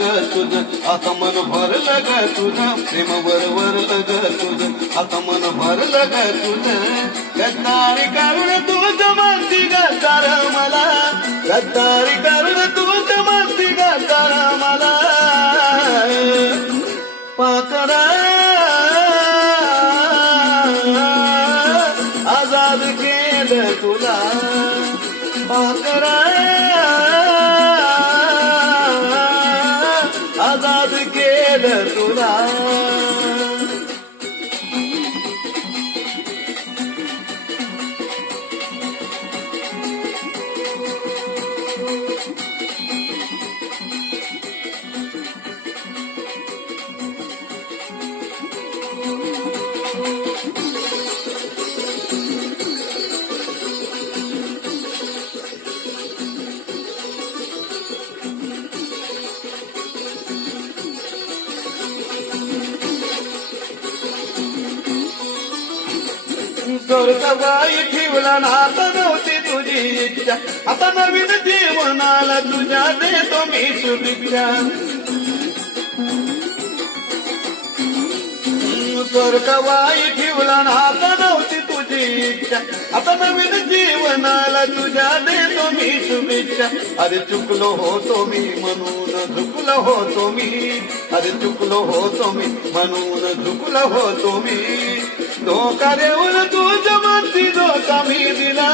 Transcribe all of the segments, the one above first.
ग तुझं, आता मन भरलं ग तुझं, प्रेम वरवरलं ग तुझं, आता मन भरलं ग तुझं. गद्दारी करून तुझं म्हणती गद्दार मला, गद्दारी करून तुझं म्हणती गद्दार मला. पाकरा आजाद केलं तुला, पाकरा आजाद केलं तुला. स्वर्गबाई ठेवला ना, आता नव्हती तुझी इच्छा, आता नवीन जीवनाला तुझ्या देतो मी शुभेच्छा. स्वर्गबाई ठेवला ना, आता नव्हती तुझी इच्छा, आता नवीन जीवनाला तुझ्या देतो मी शुभेच्छा. अरे चुकलो होतो मी म्हणून झुकलो होतो मी, अरे चुकलो होतो मी म्हणून झुकलो होतो मी. धोका देऊन तुझ्या म्हणती धोका मी दिला,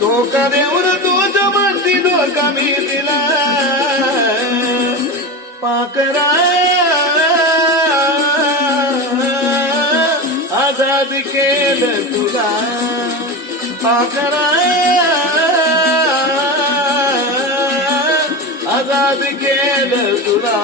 धोका देऊन तुझ्या म्हणती धोका मी दिला. पाकरा आजाद केलं तुला, पाकरा आजाद केलं तुला.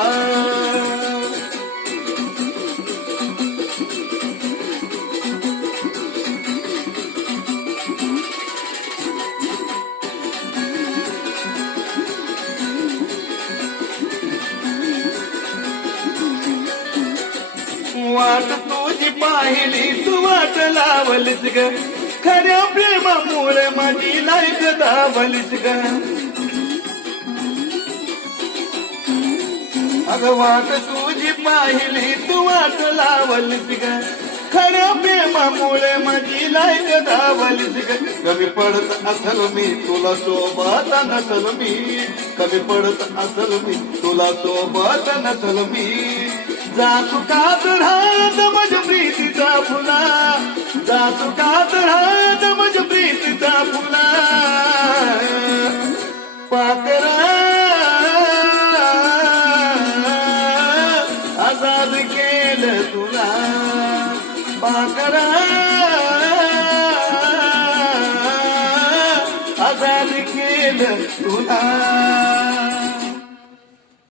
वाट तुझी पाहिली तू वाट लावलीस ग, खऱ्या प्रेमामुळे माझी लाईफ दावलीस ग. अगं वाट तुझी पाहिली तू वाट लावलीस ग, खऱ्या प्रेमामुळे माझी लाईफ दावलीस ग. कमी पडत असल मी तुला सोबत नसल मी, कमी पडत असल मी तुला सोबत नसल मी. जा चुकात राहत माझ्या प्रीतीचा फुला, जा चुकात राहत माझ्या प्रीतीचा फुला. पाकरा आजाद केलं तुला, पाकरा आजाद केलं तुला.